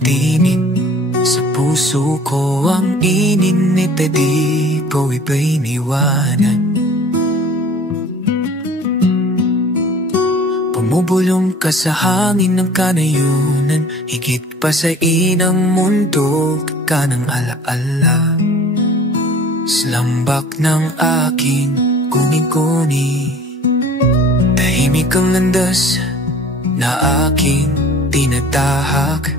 tinig sa puso ko ang ininit at di ko ipiniwanan. Bumubulong ka sa hangin ng kanayunan, higit pa sa inang mundo ka ng alaala. Slambak ng aking kuni-kuni, tahimik ang landas na aking tinatahak.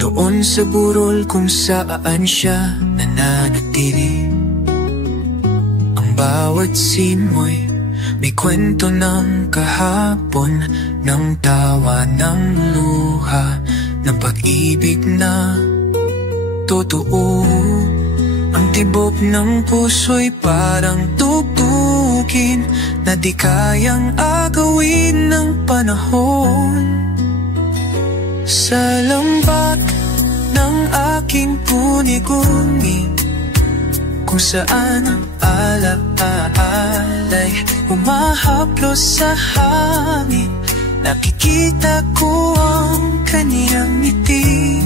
Doon sa burol kung saan siya nananatili. Ang bawat simoy may kwento ng kahapon, ng tawa, ng luha, ng pag-ibig na totoo. Ang tibok ng puso'y parang tugtugin na di kayang agawin ng panahon. Sa lambat ng aking puni-guni, kung saan ang alaalay humahaplos sa hangin, nakikita ko ang kaniyang ngiti.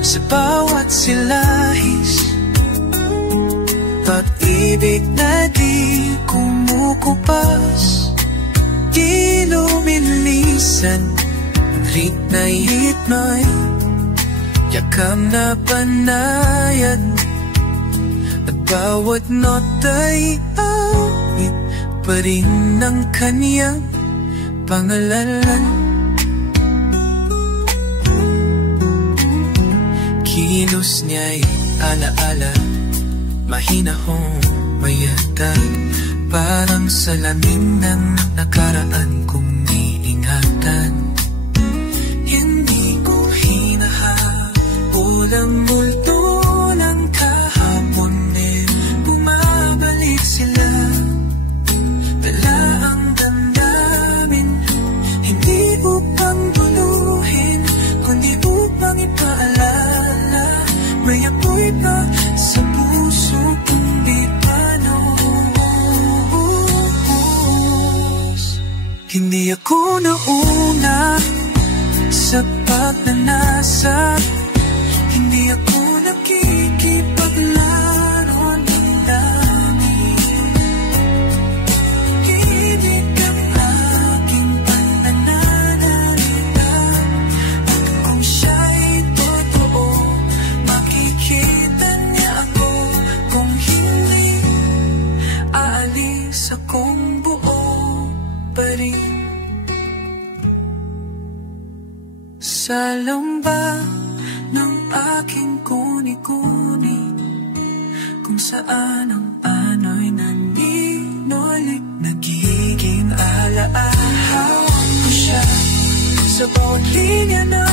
Sa bawat silahis, pag-ibig na di kumukupas, di lumilisan, rit na hitmay, yakam na panayan, at bawat nota'y awit pa rin ng kaniyang pangalalan. Kilos niya'y alaala, mahinahong mayatag, parang salamin ng nakaraan kong iingatan. Hindi ko hinahabol ang multo ng kahapon, bumabalik sila. Wala ang damdamin, hindi upang duluhin, kundi upang ipaalala. May apoy pa sa puso kong di panos. Hindi ako nauna sa pagnanasa, hindi ako nakikipaglaro ng langit. Hinig ang aking pananalita, at kung siya'y totoo, makikita niya ako. Kung hindi, aalis akong buo pa rin. Sa lamba ng aking kuni-kuni, kung saan ang ano'y naninolik, nagiging alaala. Hawak ko siya sa bawat linya na